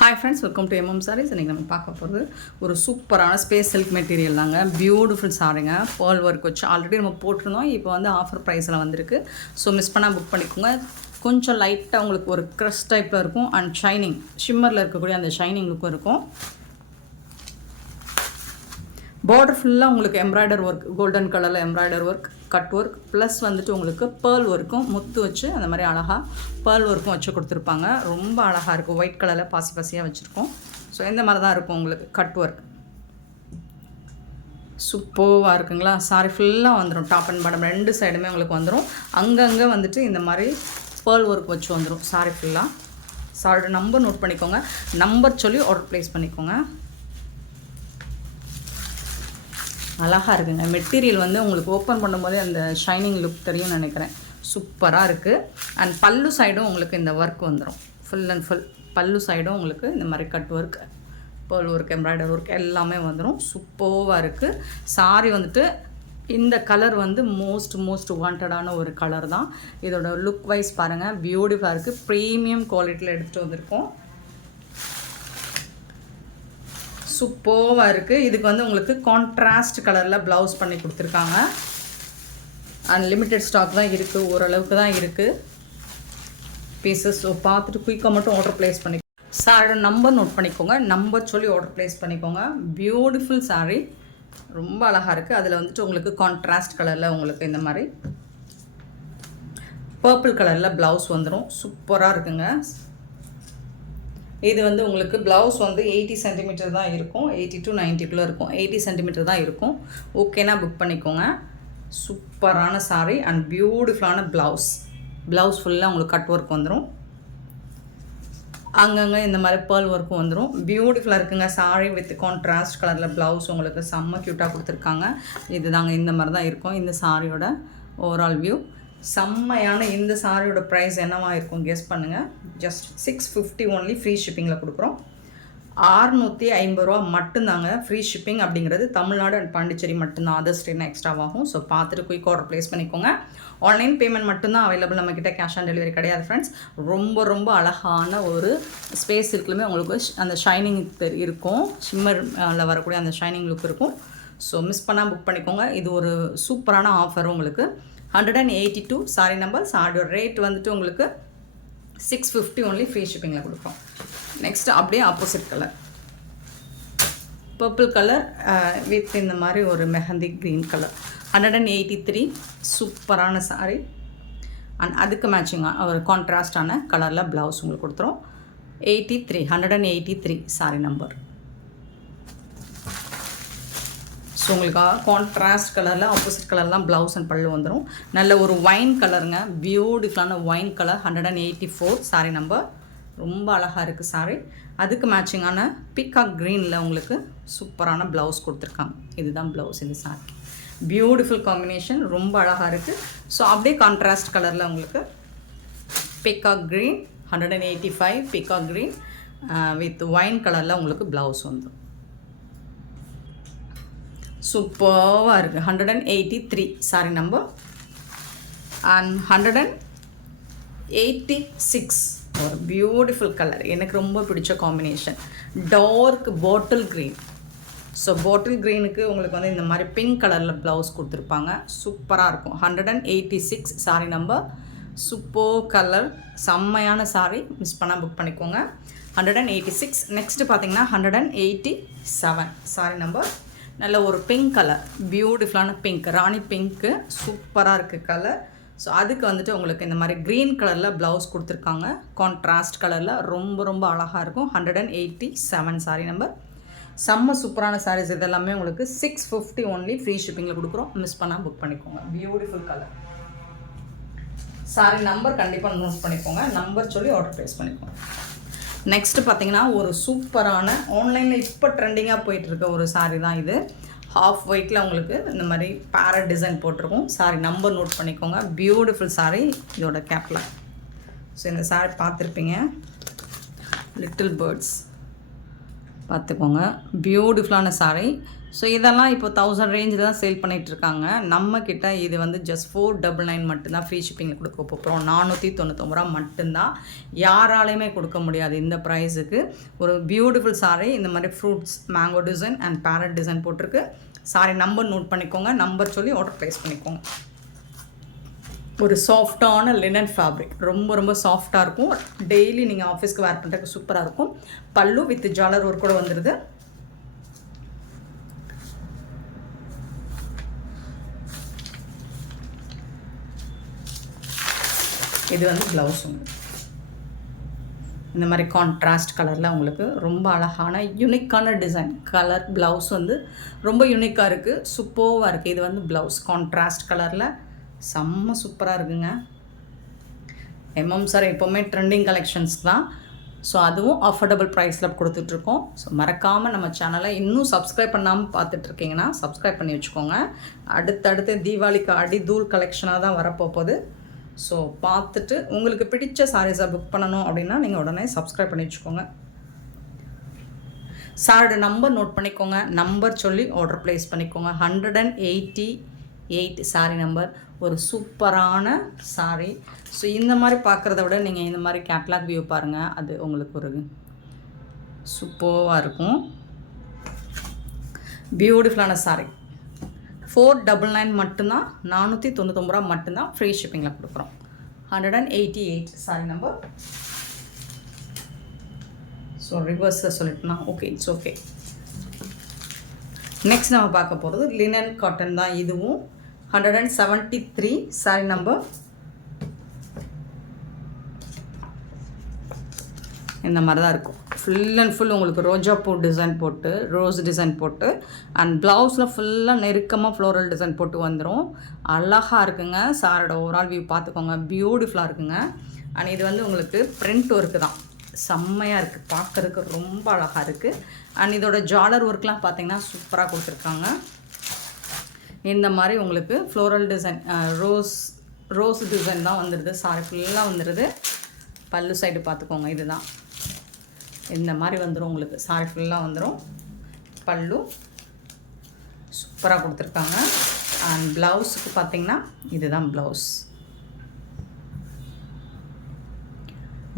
Hi friends, welcome to MM sarees. இன்றைக்கி நம்ம பார்க்க போகிறது ஒரு சூப்பரான ஸ்பேஸ் சில்க் மெட்டீரியல் தாங்க. பியூட்டிஃபுல் சாரீங்க, பேர்ல் ஒர்க் வச்சு ஆல்ரெடி நம்ம போட்டிருந்தோம். இப்போ வந்து ஆஃபர் ப்ரைஸில் வந்திருக்கு. ஸோ மிஸ் பண்ணால் புக் பண்ணிக்கோங்க. கொஞ்சம் லைட்டாக உங்களுக்கு ஒரு க்ரஷ் டைப்பில் இருக்கும் அண்ட் ஷைனிங், ஷிம்மரில் இருக்கக்கூடிய அந்த ஷைனிங் லுக்கும் இருக்கும். பார்டர் ஃபுல்லாக உங்களுக்கு எம்ப்ராய்டர் ஒர்க், கோல்டன் கலரில் embroider work, cut work plus வந்துட்டு உங்களுக்கு பேர்ல் ஒர்க்கும் முத்து வச்சு அந்த மாதிரி அழகாக பேர்ல் ஒர்க்கும் வச்சு கொடுத்துருப்பாங்க. ரொம்ப அழகாக இருக்கும். ஒயிட் கலரில் பாசி பாசியாக வச்சுருக்கோம். ஸோ இந்த மாதிரி தான் இருக்கும் உங்களுக்கு கட் ஒர்க். சூப்பராக இருக்குங்களா. சாரி ஃபுல்லாக வந்துடும். டாப் அண்ட் பாட்டம் ரெண்டு சைடுமே உங்களுக்கு வந்துடும். அங்கங்கே வந்துட்டு இந்த மாதிரி பேர்ல் ஒர்க் வச்சு வந்துடும் சாரி ஃபுல்லாக. சாரியோட நம்பர் நோட் பண்ணிக்கோங்க. நம்பர் சொல்லி ஆர்டர் ப்ளேஸ் பண்ணிக்கோங்க. அழகாக இருக்குங்க. மெட்டீரியல் வந்து உங்களுக்கு ஓப்பன் பண்ணும்போதே அந்த ஷைனிங் லுக் தெரியும்னு நினைக்கிறேன். சூப்பராக இருக்குது. அண்ட் பல்லு சைடும் உங்களுக்கு இந்த ஒர்க் வந்துடும். ஃபுல் அண்ட் ஃபுல் பல்லு சைடும் உங்களுக்கு இந்த மாதிரி cut work, pearl work, embroider work எல்லாமே வந்துடும். சூப்பராக இருக்குது. சாரி வந்துட்டு இந்த கலர் வந்து மோஸ்ட் வாண்டடான ஒரு கலர் தான். இதோட லுக் வைஸ் பாருங்கள், பியூட்டிஃபுல்லாக இருக்குது. ப்ரீமியம் குவாலிட்டியில் எடுத்துகிட்டு வந்திருக்கோம். சூப்பராக இருக்குது. இதுக்கு வந்து உங்களுக்கு கான்ட்ராஸ்ட் கலரில் ப்ளவுஸ் பண்ணி கொடுத்துருக்காங்க. அன்லிமிட்டெட் ஸ்டாக் தான் இருக்குது, ஓரளவுக்கு தான் இருக்குது பீசஸ். ஸோ பார்த்துட்டு குயிக்காக மட்டும் ஆர்டர் ப்ளேஸ் பண்ணி சாரோட நம்பர் நோட் பண்ணிக்கோங்க. நம்பர் சொல்லி ஆர்டர் ப்ளேஸ் பண்ணிக்கோங்க. பியூட்டிஃபுல் சாரீ, ரொம்ப அழகாக இருக்குது. அதில் வந்துட்டு உங்களுக்கு கான்ட்ராஸ்ட் கலரில் உங்களுக்கு இந்த மாதிரி பர்பிள் கலரில் ப்ளவுஸ் வந்துடும். சூப்பராக இருக்குங்க. இது வந்து உங்களுக்கு ப்ளவுஸ் வந்து 80 சென்டிமீட்டர் தான் இருக்கும். 80 to 90 இருக்கும். 80 சென்டிமீட்டர் தான் இருக்கும். ஓகேனா புக் பண்ணிக்கோங்க. சூப்பரான சாரீ அண்ட் பியூட்டிஃபுல்லான ப்ளவுஸ் ஃபுல்லாக உங்களுக்கு கட் ஒர்க் வந்துடும். அங்கங்கே இந்த மாதிரி பேர்ல் ஒர்க்கும் வந்துடும். பியூட்டிஃபுல்லாக இருக்குங்க. சாரீ வித் கான்ட்ராஸ்ட் கலரில் ப்ளவுஸ் உங்களுக்கு செம்ம க்யூட்டாக கொடுத்துருக்காங்க. இது தாங்க, இந்த மாதிரி தான் இருக்கும் இந்த சாரியோட ஓவரால் வியூ. செம்மையான இந்த சாரியோட ப்ரைஸ் என்னவாக இருக்கும் கெஸ் பண்ணுங்கள். Just 650 only. ஃப்ரீ ஷிப்பிங்கில் கொடுக்குறோம். 650 ரூபா மட்டும்தாங்க ஃப்ரீ ஷிப்பிங். அப்படிங்கிறது தமிழ்நாடு அண்ட் பாண்டிச்சேரி மட்டும்தான். அதர் ஸ்டேட்னா எக்ஸ்ட்ராவாகும். ஸோ பார்த்துட்டு குயிக் ஆர்டர் ப்ளேஸ் பண்ணிக்கோங்க. ஆன்லைன் பேமெண்ட் மட்டும்தான் அவைலபிள். நம்மக்கிட்ட கேஷ் ஆன் டெலிவரி கிடையாது ஃப்ரெண்ட்ஸ். ரொம்ப அழகான ஒரு ஸ்பேஸ் இருக்குலுமே உங்களுக்கு அந்த ஷைனிங் இருக்கும். ஷிம்மரில் வரக்கூடிய அந்த ஷைனிங் லுக் இருக்கும். ஸோ மிஸ் பண்ணால் புக் பண்ணிக்கோங்க. இது ஒரு சூப்பரான ஆஃபர் உங்களுக்கு. 182 சாரி நம்பர். சாரியோட ரேட் வந்துட்டு உங்களுக்கு 650 ஒன்லி. ஃப்ரீ ஷிப்பிங்கில் கொடுக்குறோம். நெக்ஸ்ட்டு அப்படியே opposite colour, purple colour with இந்த மாதிரி ஒரு மெஹந்தி க்ரீன் கலர். 183 சூப்பரான சாரி அண்ட் அதுக்கு மேட்சிங்காக ஒரு கான்ட்ராஸ்டான கலரில் ப்ளவுஸ் உங்களுக்கு கொடுத்துரும். 183 சாரி நம்பர். ஸோ உங்களுக்கு கான்ட்ராஸ்ட் கலரில் ஆப்போசிட் கலர்லாம் ப்ளவுஸ் அண்ட் பல்லு வந்துடும். நல்ல ஒரு ஒயின் கலருங்க, பியூட்டிஃபுல்லான ஒயின் கலர். 184 sorry number. ரொம்ப அழகாக இருக்குது சாரி. அதுக்கு மேட்சிங்கான பீகாக் க்ரீனில் உங்களுக்கு சூப்பரான ப்ளவுஸ் கொடுத்துருக்காங்க. இதுதான் ப்ளவுஸ் இந்த சாரி. பியூட்டிஃபுல் காம்பினேஷன், ரொம்ப அழகாக இருக்குது. ஸோ அப்படியே கான்ட்ராஸ்ட் கலரில் உங்களுக்கு peacock green 185 peacock green with wine கலரில் உங்களுக்கு ப்ளவுஸ் வந்துடும். சூப்பராக இருக்குது. 183 சாரி நம்பர் அண்ட் 186 ஒரு பியூட்டிஃபுல் கலர். எனக்கு ரொம்ப பிடிச்ச combination dark bottle green. So bottle க்ரீனுக்கு உங்களுக்கு வந்து இந்த மாதிரி பிங்க் கலரில் ப்ளவுஸ் கொடுத்துருப்பாங்க. சூப்பராக இருக்கும். 186 சாரி நம்பர். சூப்பர் கலர், செம்மையான சாரி. மிஸ் பண்ணால் புக் பண்ணிக்கோங்க. 186. நெக்ஸ்ட்டு பார்த்தீங்கன்னா 187 சாரி நம்பர். நல்ல ஒரு பிங்க் கலர், பியூட்டிஃபுல்லான பிங்க், ராணி பிங்க்கு. சூப்பராக இருக்குது கலர். ஸோ அதுக்கு வந்துட்டு உங்களுக்கு இந்த மாதிரி க்ரீன் கலரில் ப்ளவுஸ் கொடுத்துருக்காங்க. கான்ட்ராஸ்ட் கலரில் ரொம்ப அழகாக இருக்கும். 187 சாரி நம்பர். செம்ம சூப்பரான சாரீஸ். இதெல்லாமே உங்களுக்கு 650 ஒன்லி. ஃப்ரீ ஷிப்பிங்கில் கொடுக்குறோம். மிஸ் பண்ணால் புக் பண்ணிக்கோங்க. Beautiful colour. சாரி நம்பர் கண்டிப்பாக நோட் பண்ணிக்கோங்க. நம்பர் சொல்லி ஆர்டர் ப்ளேஸ் பண்ணிக்கோங்க. நெக்ஸ்ட்டு பார்த்தீங்கன்னா ஒரு சூப்பரான ஆன்லைனில் இப்போ ட்ரெண்டிங்காக போயிட்டுருக்க ஒரு சாரீ தான் இது. ஹாஃப் ஒயிட்டில் உங்களுக்கு இந்த மாதிரி பேரட் டிசைன் போட்டிருக்கும். சாரி நம்பர் நோட் பண்ணிக்கோங்க. பியூட்டிஃபுல் சாரீ. இதோட கேப்ல ஸோ இந்த சாரீ பார்த்துருப்பீங்க. லிட்டில் பேர்ட்ஸ் பார்த்துக்கோங்க. பியூட்டிஃபுல்லான சாரீ. ஸோ இதெல்லாம் இப்போ 1000 ரேஞ்சில் தான் சேல் பண்ணிகிட்ருக்காங்க. நம்மக்கிட்ட இது வந்து ஜஸ்ட் 499 மட்டும்தான் ஃப்ரீ ஷிப்பிங்கில் கொடுக்க போகிறோம். 499 ரூபா மட்டும்தான். யாராலையுமே கொடுக்க முடியாது இந்த ப்ரைஸுக்கு. ஒரு பியூட்டிஃபுல் saree இந்த மாதிரி fruits mango design and parrot design போட்டிருக்கு. saree நம்பர் நோட் பண்ணிக்கோங்க, நம்பர் சொல்லி ஆர்டர் ப்ளேஸ் பண்ணிக்கோங்க. ஒரு சாஃப்டான லினன் ஃபேப்ரிக், ரொம்ப ரொம்ப சாஃப்டாக இருக்கும். டெய்லி நீங்கள் ஆஃபீஸ்க்கு வேர் பண்ணுறதுக்கு சூப்பராக இருக்கும். பல்லு வித் ஜாலர் ஒர்க் கூட வந்துடுது. இது வந்து ப்ளவுஸ் உங்களுக்கு இந்த மாதிரி கான்ட்ராஸ்ட் கலரில் உங்களுக்கு ரொம்ப அழகான யூனிக்கான டிசைன். கலர் ப்ளவுஸ் வந்து ரொம்ப யூனிக்காக இருக்குது, சூப்பராக இருக்குது. இது வந்து ப்ளவுஸ் கான்ட்ராஸ்ட் கலரில் செம்ம சூப்பராக இருக்குங்க. சார் எப்போவுமே ட்ரெண்டிங் கலெக்ஷன்ஸ் தான். ஸோ அதுவும் அஃபோர்டபுள் ப்ரைஸில் கொடுத்துட்ருக்கோம். ஸோ மறக்காமல் நம்ம சேனலை இன்னும் சப்ஸ்கிரைப் பண்ணாமல் பார்த்துட்ருக்கீங்கன்னா சப்ஸ்கிரைப் பண்ணி வச்சுக்கோங்க. அடுத்தடுத்து தீபாவளிக்கு அடி தூள் கலெக்ஷனாக தான் வரப்போகுது. ஸோ பார்த்துட்டு உங்களுக்கு பிடிச்ச சாரீஸை புக் பண்ணணும் அப்படின்னா நீங்கள் உடனே சப்ஸ்கிரைப் பண்ணி வச்சுக்கோங்க. சாரோட நம்பர் நோட் பண்ணிக்கோங்க, நம்பர் சொல்லி ஆர்டர் ப்ளேஸ் பண்ணிக்கோங்க. 188 சாரீ நம்பர். ஒரு சூப்பரான சாரீ. ஸோ இந்த மாதிரி பார்க்குறத விட நீங்கள் இந்த மாதிரி கேட்லாக் வியூ பாருங்கள், அது உங்களுக்கு ஒரு சூப்பராக இருக்கும். பியூட்டிஃபுல்லான சாரீ. 499 மட்டும்தான், 499 ரூபா மட்டும்தான் ஃப்ரீ ஷிப்பிங்கில் கொடுக்குறோம். 188 சாரி நம்பர். ஸோ ரிவர்ஸில் சொல்லிட்டுனா ஓகே, இட்ஸ் ஓகே. நெக்ஸ்ட் நம்ம பார்க்க போகிறது லினன் காட்டன் தான். இதுவும் 173 சாரி நம்பர். இந்த மாதிரி தான் இருக்கும். ஃபுல் அண்ட் ஃபுல் உங்களுக்கு ரோஜா பூ டிசைன் போட்டு, ரோஸ் டிசைன் போட்டு, அண்ட் ப்ளவுஸில் ஃபுல்லாக நெருக்கமாக ஃப்ளோரல் டிசைன் போட்டு வந்துடும். அழகாக இருக்குங்க. சாரோட ஓவரால் வியூ பார்த்துக்கோங்க, பியூட்டிஃபுல்லாக இருக்குங்க. அண்ட் இது வந்து உங்களுக்கு பிரிண்ட் ஒர்க்கு தான், செம்மையாக இருக்குது, பார்க்குறதுக்கு ரொம்ப அழகாக இருக்குது. அண்ட் இதோட ஜாலர் ஒர்க்லாம் பார்த்திங்கன்னா சூப்பராக கொடுத்துருக்காங்க. இந்த மாதிரி உங்களுக்கு ஃப்ளோரல் டிசைன், ரோஸ் டிசைன் தான் வந்துடுது. சாரி ஃபுல்லாக வந்துடுது. பல்லு சைடு பார்த்துக்கோங்க, இதுதான் இந்த மாதிரி வந்துடும் உங்களுக்கு. சாரி ஃபுல்லாக வந்துடும். பல்லு சூப்பராக கொடுத்துருக்காங்க. அண்ட் ப்ளவுஸுக்கு பார்த்திங்கன்னா இதுதான் ப்ளவுஸ்.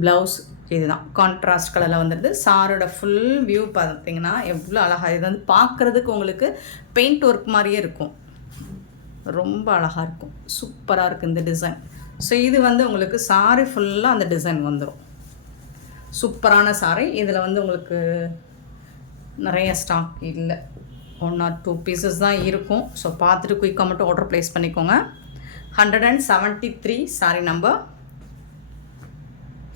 ப்ளவுஸ் இதுதான் கான்ட்ராஸ்ட் கலரில் வந்துடுது. சாரோட ஃபுல் வியூ பார்த்திங்கன்னா எவ்வளோ அழகாக. இது வந்து பார்க்குறதுக்கு உங்களுக்கு பெயிண்ட் ஒர்க் மாதிரியே இருக்கும், ரொம்ப அழகாக இருக்கும், சூப்பராக இருக்குது இந்த டிசைன். ஸோ இது வந்து உங்களுக்கு சாரி ஃபுல்லாக அந்த டிசைன் வந்துடும். சூப்பரான சாரி. இதில் வந்து உங்களுக்கு நிறைய ஸ்டாக் இல்லை, 1 or 2 பீசஸ் தான் இருக்கும். ஸோ பார்த்துட்டு குயிக்காக மட்டும் ஆர்டர் ப்ளேஸ் பண்ணிக்கோங்க. 173 sorry number.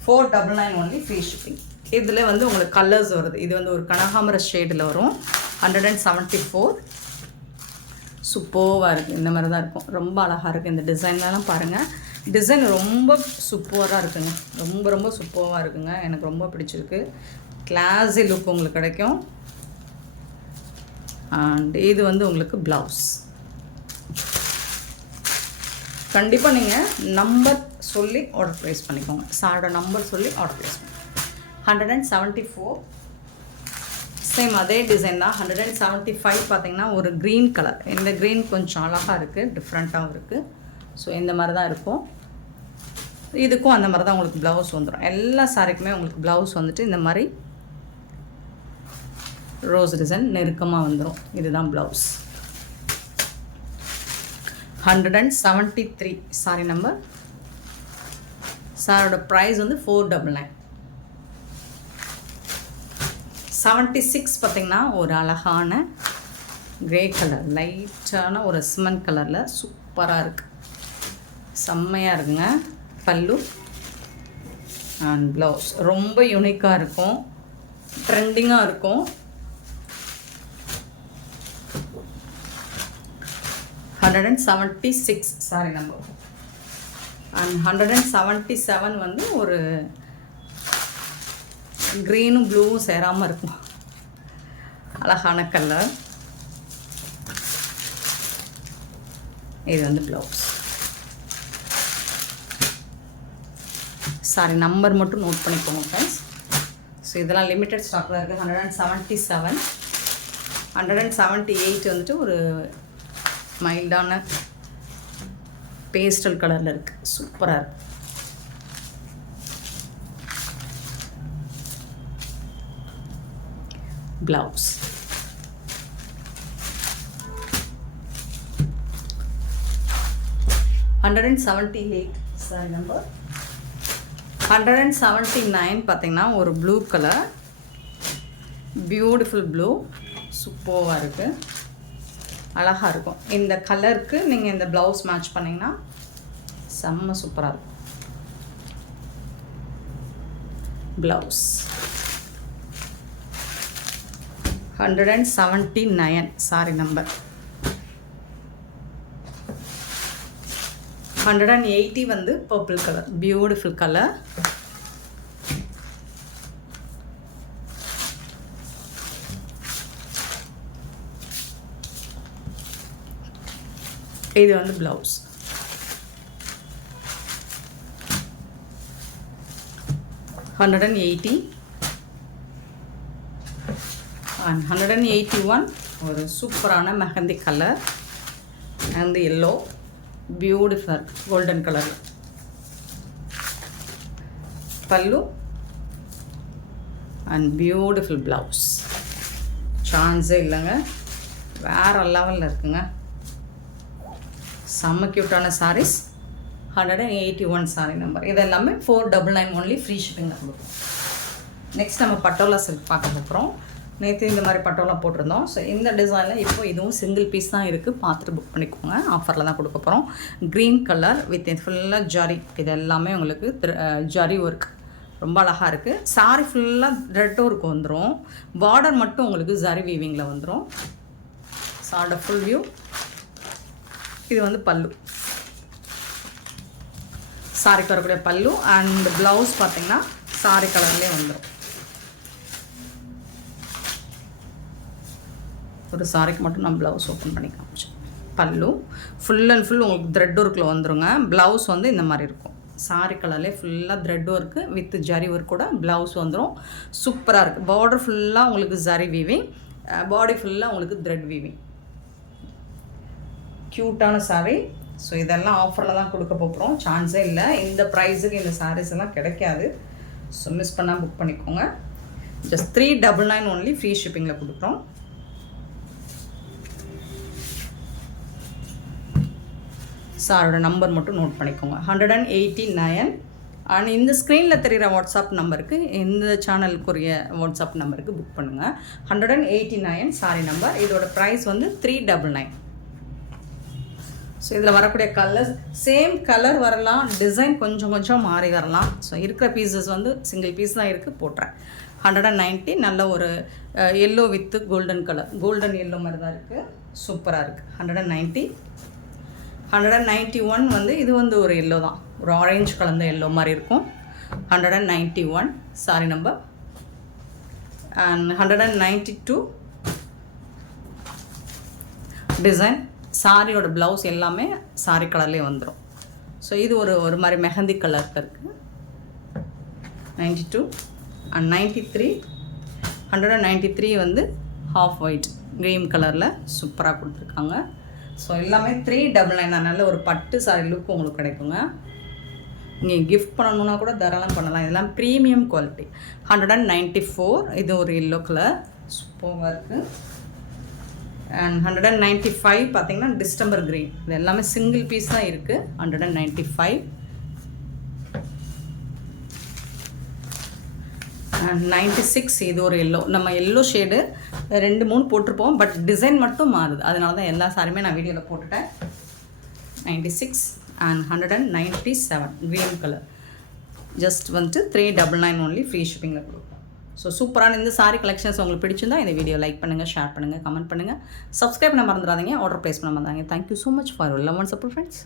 499 only free shipping. இதில் வந்து உங்களுக்கு கலர்ஸ் வருது. இது வந்து ஒரு கனகாமர ஷேடில் வரும். 174 சூப்பராக இருக்குது. இந்த மாதிரி தான் இருக்கும், ரொம்ப அழகாக இருக்குது. இந்த டிசைன்லாம் பாருங்கள், டிசைன் ரொம்ப சூப்பராக இருக்குங்க, ரொம்ப ரொம்ப சூப்பராக இருக்குங்க. எனக்கு ரொம்ப பிடிச்சிருக்கு. கிளாஸி லுக் உங்களுக்கு கிடைக்கும். அண்ட் இது வந்து உங்களுக்கு ப்ளவுஸ். கண்டிப்பாக நீங்கள் நம்பர் சொல்லி ஆர்டர் ப்ளேஸ் பண்ணிக்கோங்க. சாரோட நம்பர் சொல்லி ஆர்டர் ப்ளேஸ் பண்ணிக்கோங்க. 174 சேம் அதே டிசைன் தான். 175 பார்த்திங்கன்னா ஒரு க்ரீன் கலர். இந்த க்ரீன் கொஞ்சம் அழகாக இருக்குது, டிஃப்ரெண்ட்டாகவும் இருக்குது. ஸோ இந்த மாதிரி தான் இருக்கும். இதுக்கும் அந்த மாதிரி தான் உங்களுக்கு ப்ளவுஸ் வந்துடும். எல்லா சாரிக்குமே உங்களுக்கு ப்ளவுஸ் வந்துட்டு இந்த மாதிரி ரோஸ் டிசைன் நெருக்கமாக வந்துடும். இதுதான் ப்ளவுஸ். 173 sorry number. சாரோட ப்ரைஸ் வந்து 499. 76 பார்த்திங்கன்னா ஒரு அழகான கிரே கலர், லைட்டான ஒரு சிமெண்ட் கலரில் சூப்பராக இருக்குது, செம்மையாக இருக்குங்க. பல்லு அண்ட் ப்ளவுஸ் ரொம்ப யூனிக்காக இருக்கும், ட்ரெண்டிங்காக இருக்கும். 176 சாரி நம்பர். அண்ட் 177 வந்து ஒரு க்ரீனும் ப்ளூவும் சேராமல் இருக்கும், அழகான கலர். இது வந்து ப்ளவுஸ். சாரி நம்பர் மட்டும் நோட் பண்ணிக்கோங்க ஃப்ரெண்ட்ஸ். ஸோ இதெல்லாம் லிமிட்டட் ஸ்டாக் தான் இருக்குது. 177 178 வந்துட்டு ஒரு மைல்டான பேஸ்டல் கலரில் இருக்குது. சூப்பராக இருக்குது. Blouse $178 sorry number. 179 பார்த்திங்கன்னா ஒரு ப்ளூ கலர், பியூட்டிஃபுல் ப்ளூ, சூப்பராக இருக்குது, அழகாக இருக்கும். இந்த கலருக்கு நீங்கள் இந்த ப்ளவுஸ் மேட்ச் பண்ணிங்கன்னா செம்ம சூப்பராக இருக்கும். Blouse 179 sorry number. 180 வந்து பர்பிள் கலர், பியூட்டிஃபுல் கலர். இது வந்து ப்ளவுஸ். 180 and 181 ஒரு சூப்பரான mehndi colour and yellow, beautiful golden colour. பல்லு அண்ட் பியூட்டிஃபுல் ப்ளவுஸ். சான்ஸே இல்லைங்க, வேறு லெவலில் இருக்குங்க. செம்ம க்யூட்டான சாரீஸ். 181 sorry number. இது எல்லாமே 499 ஒன்லி, ஃப்ரீ ஷிப்பிங்கில் கொடுக்கும். நெக்ஸ்ட் நம்ம பட்டோலா சில்க் பார்க்க போகிறோம். நேற்று இந்த மாதிரி பட்டோலா போட்டிருந்தோம். ஸோ இந்த டிசைனில் இப்போ இதுவும் சிங்கிள் பீஸ் தான் இருக்குது, பார்த்துட்டு புக் பண்ணிக்கோங்க. ஆஃபரில் தான் கொடுக்க போகிறோம். க்ரீன் கலர் வித் ஃபுல்லாக ஜரி, இது எல்லாமே உங்களுக்கு ஜரி ஒர்க், ரொம்ப அழகாக இருக்குது. சாரி ஃபுல்லாக த்ரெட் ஒர்க் வந்துடும், பார்டர் மட்டும் உங்களுக்கு ஜரி வீவிங்கில் வந்துடும். சாரோட ஃபுல் வியூ. இது வந்து பல்லு, சாரிக்கு வரக்கூடிய பல்லு. அண்ட் ப்ளவுஸ் பார்த்திங்கன்னா சாரி கலர்லேயே வந்துடும். ஒரு சாரிக்கு மட்டும் நான் ப்ளவுஸ் ஓப்பன் பண்ணி காமிச்சேன். பல்லு ஃபுல் அண்ட் ஃபுல் உங்களுக்கு த்ரெட் ஒர்க்கில் வந்துடுங்க. ப்ளவுஸ் வந்து இந்த மாதிரி இருக்கும், சாரி கலர்லேயே ஃபுல்லாக thread work with zari work கூட ப்ளவுஸ் வந்துடும். சூப்பராக இருக்குது. பார்டர் ஃபுல்லாக உங்களுக்கு ஜரி வீவிங், பாடி ஃபுல்லாக உங்களுக்கு த்ரெட் வீவிங். க்யூட்டான சாரீ. ஸோ இதெல்லாம் ஆஃபரில் தான் கொடுக்க போகிறோம், சான்ஸே இல்லை. இந்த ப்ரைஸுக்கு இந்த சாரீஸ் எல்லாம் கிடைக்காது. ஸோ மிஸ் பண்ணால் புக் பண்ணிக்கோங்க. ஜஸ்ட் 399 ஒன்லி, ஃப்ரீ ஷிப்பிங்கில் கொடுக்குறோம். சாரோட நம்பர் மட்டும் நோட் பண்ணிக்கோங்க, 189. அண்ட் இந்த ஸ்க்ரீனில் தெரிகிற வாட்ஸ்அப் நம்பருக்கு, இந்த சேனலுக்குரிய வாட்ஸ்அப் நம்பருக்கு புக் பண்ணுங்கள். 189 சாரி நம்பர். இதோட ப்ரைஸ் வந்து 399. ஸோ இதில் வரக்கூடிய கலர்ஸ் சேம் கலர் வரலாம், டிசைன் கொஞ்சம் மாறி வரலாம். ஸோ இருக்கிற பீசஸ் வந்து சிங்கிள் பீஸ் தான் இருக்குது, போட்டுறேன். 190 நல்ல ஒரு yellow with golden colour, golden yellow மாதிரி தான் இருக்குது, சூப்பராக இருக்குது. 190. 191 வந்து இது வந்து ஒரு எல்லோ தான், ஒரு ஆரஞ்சு கலந்த எல்லோ மாதிரி இருக்கும். 191 சாரி நம்பர். And 192 design. சாரியோட ப்ளவுஸ் எல்லாமே சாரி கலர்லேயே வந்துடும். ஸோ இது ஒரு மாதிரி மெஹந்தி கலருக்கு இருக்குது. 92 அண்ட் 93. 193 வந்து ஹாஃப் ஒயிட் க்ரீன் கலரில் சூப்பராக கொடுத்துருக்காங்க. ஸோ எல்லாமே 399 தான். நல்ல ஒரு பட்டு சாரி லுக் உங்களுக்கு கிடைக்குங்க. நீங்கள் கிஃப்ட் பண்ணணுன்னா கூட தாராளம் பண்ணலாம். இதெல்லாம் ப்ரீமியம் குவாலிட்டி. 194 இது ஒரு எல்லோ கலர், சூப்பராக இருக்குது. அண்ட் 195 பார்த்தீங்கன்னா டிஸ்டம்பர் க்ரீன். இது எல்லாமே சிங்கிள் பீஸ் தான் இருக்குது. 195. அண்ட் 96 இது ஒரு எல்லோ. நம்ம எல்லோ ஷேடு 2-3 போட்டிருப்போம், பட் டிசைன் மட்டும் மாறுது, அதனால தான் எல்லா சாரியுமே நான் வீடியோவில் போட்டுட்டேன். 96 அண்ட் 197 க்ரீன் கலர். ஜஸ்ட் வந்துட்டு 399 ஒன்லி, ஃப்ரீ ஷிப்பிங்கில் கொடுக்கும். ஸோ சூப்பரான இந்த சாரி கலெக்ஷன்ஸ் உங்களுக்கு பிடிச்சிருந்தா இந்த வீடியோ லைக் பண்ணுங்கள், ஷேர் பண்ணுங்கள், கமெண்ட் பண்ணுங்கள், சப்ஸ்கிரைப் பண்ண மறந்துடாதீங்க, ஆர்டர் ப்ளேஸ் பண்ண மறந்துடாதீங்க. Thank you so much for love and support friends.